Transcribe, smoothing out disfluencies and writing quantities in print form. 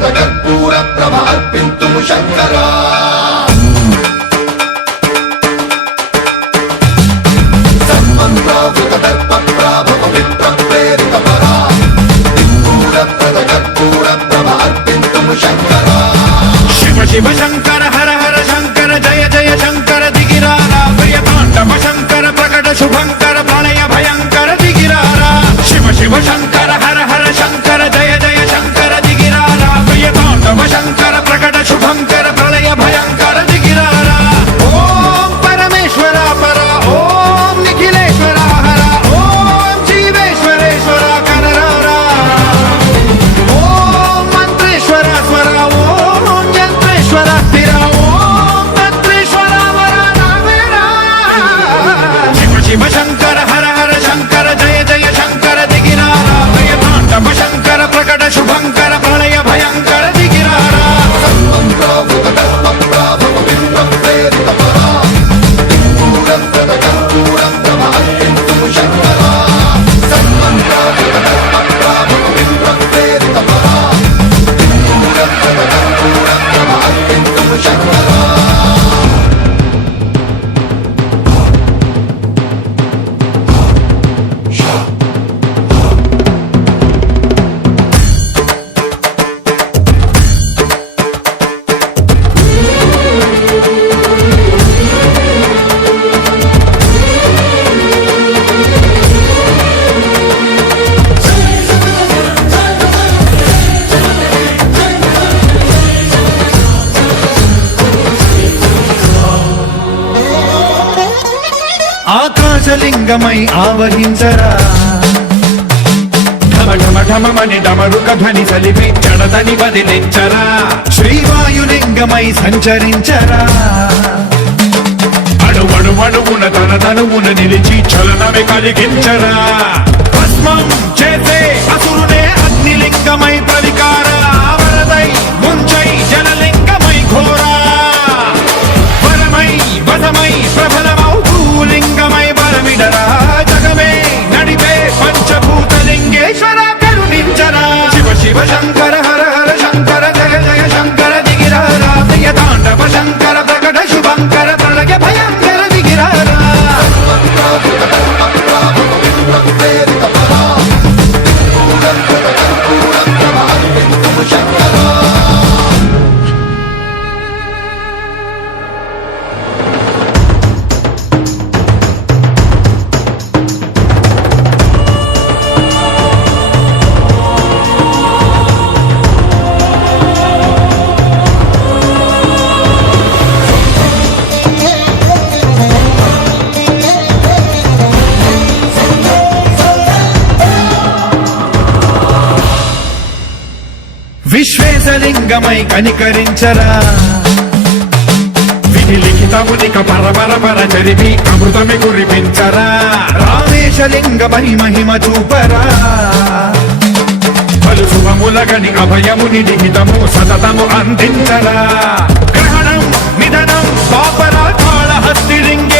కర్పూర ప్రభ అర్పింతుము శంకరా సన్మంత్రావృత దర్ప ప్రాభవ విప్ర ప్రేరిత పరా కర్పూర ప్రభ అర్పింతుము శంకరా శివ శివ శంకర హర హర శంకర జయ జయ శంకర దిగిరారా ప్రియతాండవ శంకర ప్రకట శుభంకర ప్రళయ భయంకర దిగిరారా శివ శివ శంకర హర హర శంకర జయ జయ శంకర దిగిరారా ప్రియతాండవ శంకర ప్రకట శుభంకర ప్రళయ భయంకర దిగిరారా ఓం పరమేశ్వర పర ఓం నిఖిలేశ్వర హర ఓం జీవేశ్వరేశ్వర కరరారా ఓం మంత్రేశ్వర స్వర ఓం యంత్రేశ్వర స్థిర ఓం తంత్రేశ్వర వర నావేరా శివ శివ శంకర హర హర శంకర జయ జయ శంకర దిగిరారా ప్రియతాండవ శంకర ప్రకట శుభంకర ప్రళయ భయంకర దిగిరారా సన్మంత్రావృత దర్ప ప్రాభవ విప్ర ప్రేరిత పరా కర్పూర ప్రభ అర్పింతుము శంకరా సన్మంత్రావృత దర్ప ప్రాభవ విప్ర ప్రేరిత పరా కర్పూర ప్రభ అర్పింతుము శంకరా ఆకాశలింగమై ఆవహించరా ఢమ ఢమ ఢమమని డమరుక ధ్వని సలిపి జడదని వదిలించరా శ్రీవాయులింగమై సంచరించరా అణువణువున తన తనువున నిలిచి చలనమే కలిగించరా భస్మం చేసే అసురునే అగ్నిలింగమై ప్రవికార వరదై ముంచై జలలింగమై ఘోరా వరమై వసమై ప్రబలమౌ భూలింగమై బలమిడరా జగమే నడిపే పంచభూతలింగేశ్వర కరుణించరా శివ శివ శంకర హర హర శంకర జయ జయ శంకర దిగిరారా ప్రియతాండవ శంకర ప్రకట శుభంకర ప్రళయ భయంకర దిగిరారా సన్మంత్రావృత దర్ప ప్రాభవ విప్ర ప్రేరిత పరా కర్పూర ప్రభ అర్పింతుము శంకరా విశ్వేశలింగమై కనికరించరా విధి లిఖితమునిక పరపర పర చరిపి అమృతమి కురిపించరా రామేశలింగమై మహిమ చూపరా పలు శుభములగని అభయముని లిఖితము సతతము అందించరా గ్రహణం నిధనం పాపరా కాళహస్తి లింగే